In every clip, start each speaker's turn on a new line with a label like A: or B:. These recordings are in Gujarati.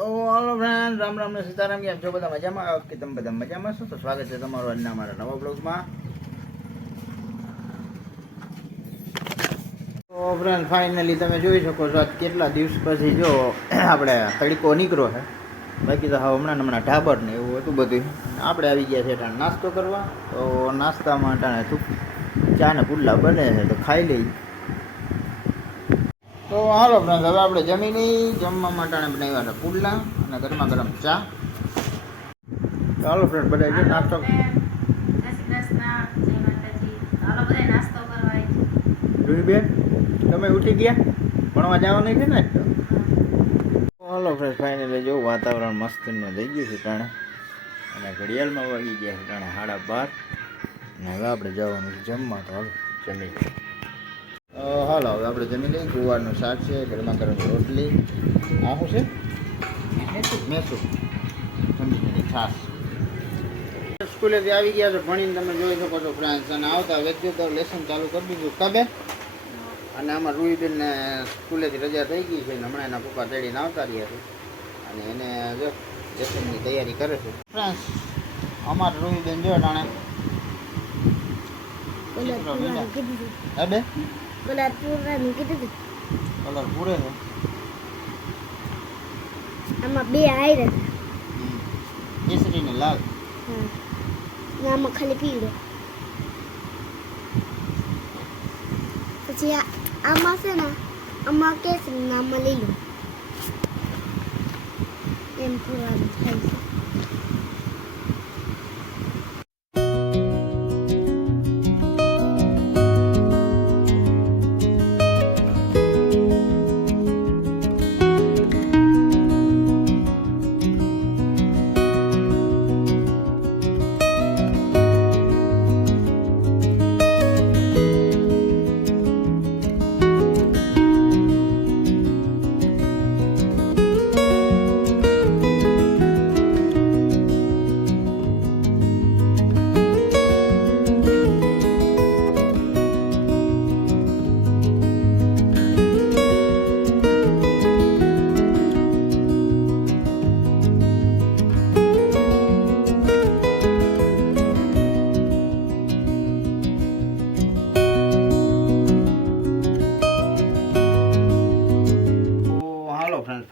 A: હાલો ફ્રેન્ડ રામ રામ ને સીતારામ કેમ છો? બધા મજામાં? કે તમે બધા મજામાં છો? તો સ્વાગત છે તમારું આજના મારા નવા બ્લોગમાં તો ફ્રેન્ડ ફાઇનલી તમે જોઈ શકો છો આજ કેટલા દિવસ પછી જો આપણે તડીકો નીકળો છે. બાકી તો હા હમણાં હમણાં ઢાબર ને એવું હતું બધું. આપણે આવી ગયા છે નાસ્તો કરવા. તો નાસ્તામાં અટાણે ચા ને પુલ્લા બને છે તો ખાઈ લઈ. તો હાલો ફ્રેન્ડ હવે આપણે જમીની જમવા માટે બનાવ્યા હતા પુડલા અને ગરમા ગરમ ચા. તો હાલો ફ્રેન્ડ બધા જો નાસ્તો. બેન? તમે ઉઠી ગયા? ભણવા જવાનું છે ને? હાલો ફ્રેન્ડ ફાઇનલી જો વાતાવરણ મસ્ત થઈ ગયું છે ટાણે અને ઘડિયાળમાં વાગી ગયા છે ટાણે સાડા બાર. અને હવે આપણે જવાનું છે જમવા તો હાલો જમી હાલો હવે આપણે જમી લઈએ. ગુવારનું શાક છે ગરમા ગરમ રોટલી. આ શું છે? મેસું. ઠંડી છાશ. સ્કૂલેથી આવી ગયા છો ભણીને તમે જોઈ શકો છો ફ્રેન્ડ્સ અને આવતા વેચ્યું તો લેસન ચાલુ કરી દીધું. કબે અને આમાં રૂહીબેનને સ્કૂલેથી રજા થઈ ગઈ છે ને હમણાં એના પપ્પા તેડીને આવતા રહ્યા છે. અને એને જો લેસનની તૈયારી કરે છે. ફ્રેન્ડ્સ અમારે રૂહીબેન જો ટાણે. હે બે કલર પૂરે છે
B: આમાં બે આયર
A: કેસરી ને લાલ
B: આમાં ખાલી પીળો પછી આમાં છે ને આમાં કેસરી ને આમાં લીલું એમ પૂરાનું થાય છે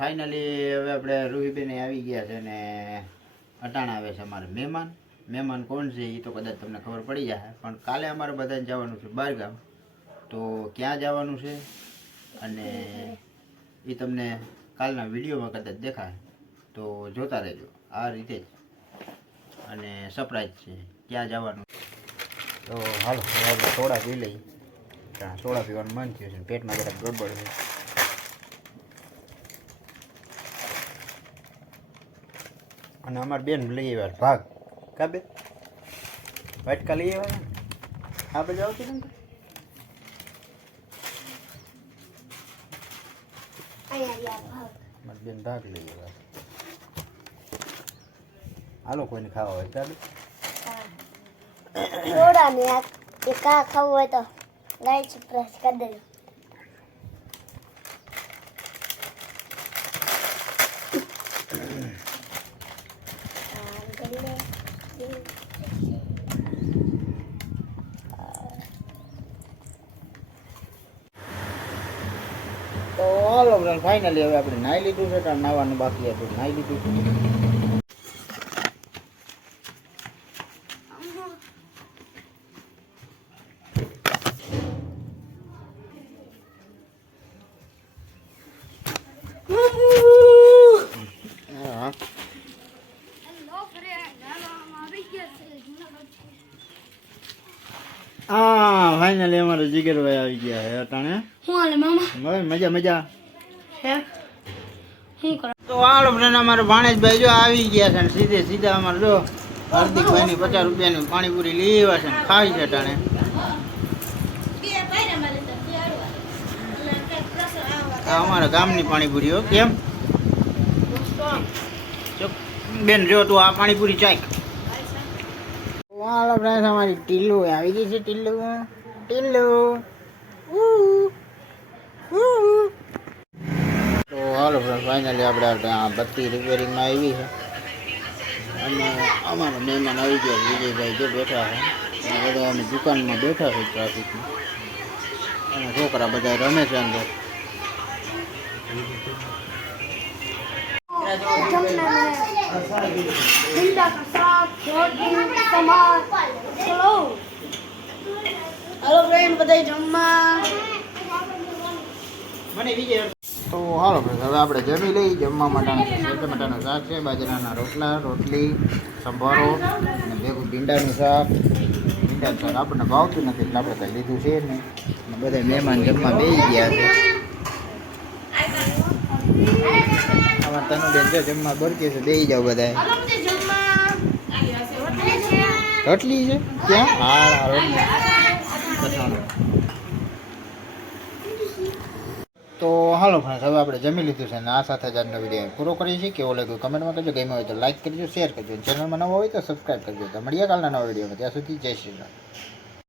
A: ફાઇનલી હવે આપણે રૂહીબેન આવી ગયા છે ને અટાણા આવે છે અમારે મહેમાન. મહેમાન કોણ છે એ તો કદાચ તમને ખબર પડી જશે પણ કાલે અમારે બધાને જવાનું છે બહારગામ. તો ક્યાં જવાનું છે? અને એ તમને કાલના વિડીયોમાં કદાચ દેખાય તો જોતા રહેજો, આ રીતે જ. અને સરપ્રાઈઝ છે, ક્યાં જવાનું? તો હાલો સોડા પી લઈ સોડા પીવાનું મન થયું છે, પેટમાં જરાક ગડબડ છે. અને અમારે બેન લઈ આવ્યા ભાગ. કા બે વાટકા લઈ આવ્યા આ બાજુ આવતી ને મારી બેન ભાગ લઈ આવ્યા હાલો કોઈને ખાવા હોય કા
B: ખાવું હોય તો લાઈટ પ્રેસ કરી દેજો આમ કરી લે.
A: તો હાલો ફ્રેન્ડ ફાઇનલી હવે આપણે નાઈ લીધું છે કારણ નાવાનું બાકી હતું નાઈ લીધું છે હા હા ફાઇનલી અમારે જીગરભાઈ આવી ગયા છે અટાણે
B: હું હાલે મામા
A: હવે મજા મજા
B: હે હું કરો
A: તો હાલો ફ્રેન્ડ અમારે ભાણેજભાઈ જો આવી ગયા છે ને સીધે સીધા અમારે જો હાર્દિકભાઈની પચાસ રૂપિયાની પાણીપુરી લેવા છે ને ખાવી છે ટાણે અમારા ગામની પાણીપુરી હો કેમ? બેન જો તું આ પાણીપુરી ચાક હાલો ફ્રેન્ડ અમારી ટીલુ આવી ગઈ છે ટીલુ ટીલુ ઉ, ઉ. ફાઇનલી આપણે આ બત્તી રિપેરિંગમાં આવી છે. અને અમારા મહેમાન આવી ગયા વિજયભાઈ જે બેઠા છે. અને બધા અમે દુકાનમાં બેઠા છે ટ્રાફિકમાં અને છોકરા બધા રમે છે અંદર.
B: હેલો ફ્રેન્ડ બધા જમવા.
A: તો હાલો હવે આપણે જમી લઈ જમવા માટેનું છે સેવ ટમાટાનું શાક છે, બાજરાના રોટલા, રોટલી, સંભારો અને ભેગું ભીંડાનું શાક. ભીંડાનું શાક આપણને ભાવતું નથી, એટલે આપણે કંઈ લીધું છે ને અને બધા મહેમાન જમવા બેસી ગયા છે. આમાં તનુબેન જો જમવા બરકે છે બેસી જાઓ બધા રોટલી છે? ક્યાં? હા, રોટલી. તો હાલો ફ્રેન્ડ્સ હવે આપણે જમી લીધું છે અને આ સાથે જ આજનો વીડિયો પૂરો કરીએ છીએ. કેવો લાગ્યો કમેન્ટમાં કરજો ગમ્યો હોય તો લાઈક કરજો શેર કરજો. ચેનલમાં નવો હોય તો સબસ્ક્રાઈબ કરજો. તો મળીએ કાલના નવા વિડીયોમાં ત્યાં સુધી જય શ્રી રામ.